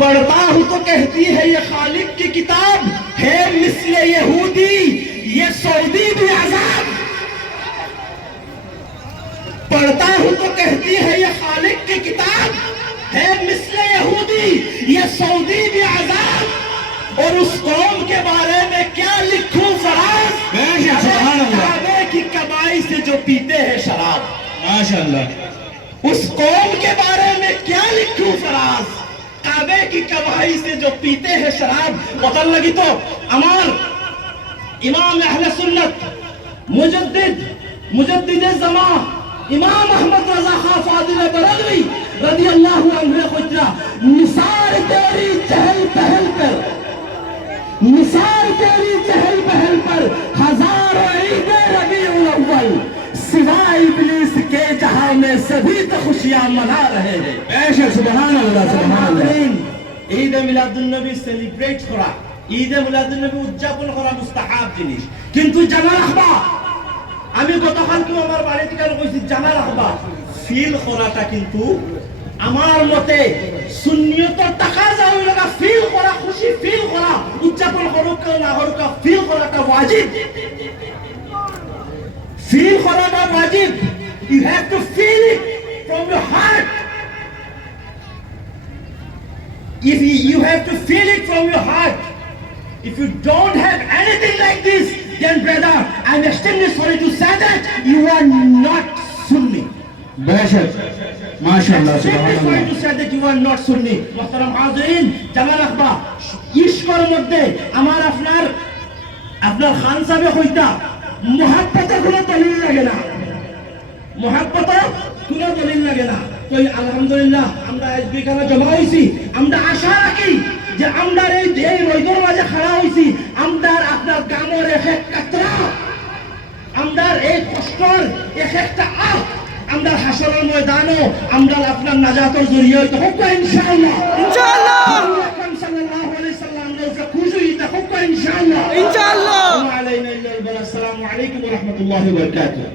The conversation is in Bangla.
पढ़ता हूं तो कहती है ये खालिक की किताब है मिस्ले यहूदी ये सऊदी भी आजाद। पढ़ता हूं तो कहती है ये खालिक की किताब है मिस्ले यहूदी ये सऊदी भी आजाद। और उस कौम के बारे में क्या लिखूं फराज, काबे की कमाई से जो पीते हैं शराब। माशाअल्लाह। उस कौम के बारे में क्या लिखूं फराज, काबे की कमाई से जो पीते हैं शराब। पतन लगी तो अमार इमाम अहले सुन्नत मुजद्दिद ज़मा इमाम अहमद रज़ा खां फादिल बरदवी रज़ी अल्लाह अन्हु खुजरा निसार तेरी चहल पहल पर, निसार तेरी चहल पहल पर हजारों ईदे रबीउल अव्वल सिवाय इब्लीस के जहां में सभी तो खुशियां मना रहे हैं। बेशक सुभान अल्लाह सुभान अल्लाह। ঈদ মিলাদুন নবী সেলিব্রেট করা, ঈদ মিলাদুন নবী উদযাপন করা মুস্তাহাব জিনিস, কিন্তু জানা রাখবা আমি গতকালকে আমার বাড়ি থেকে কইছি জানা রাখবা ফিল করাটা কিন্তু আমার মতে সুন্নিয়তের তাকাজা হইল না। ফিল করা, খুশি ফিল করা, উদযাপন করুক না করুক, ফিল করাটা ওয়াজিব। ফিল করাটা ওয়াজিব। You have to feel it from your heart. If you have to feel it from your heart. If you don't have anything like this, then brother, I'm extremely sorry to say that you are not Sunni. बेशक माशाअल्लाह सुभान Extremely sorry Allah. to say that you are not Sunni. মোহতারাম হাজিরিন, জানা রাখবা ইশকর মধ্যে আমার আপনার খান সাহেব কইতা মুহাব্বতের কোনো দলিল লাগে না, মুহাব্বতের কোনো দলিল লাগে না। তো আলহামদুলিল্লাহ আমরা আজ বিকালে জমা হইছি, আমরা আশা রাখি যে আমরা এই রোদের মাঝে খাড়া হইছি, আমরা আপনার গামের এক এক কাতরা, আমরা এই কষ্টর এক একটা আহ আমরা হাসরের ময়দানও আমরা আপনার নাজাতের জরিয়ে হইতে হোক ইনশাআল্লাহ। ইনশাআল্লাহ সাল্লাল্লাহু আলাইহি সাল্লাম রোজা খুশি হইতে হোক ইনশাআল্লাহ। ইনশাআল্লাহ। আসসালামু আলাইকুম ওয়া রাহমাতুল্লাহি ওয়া বারাকাতুহু।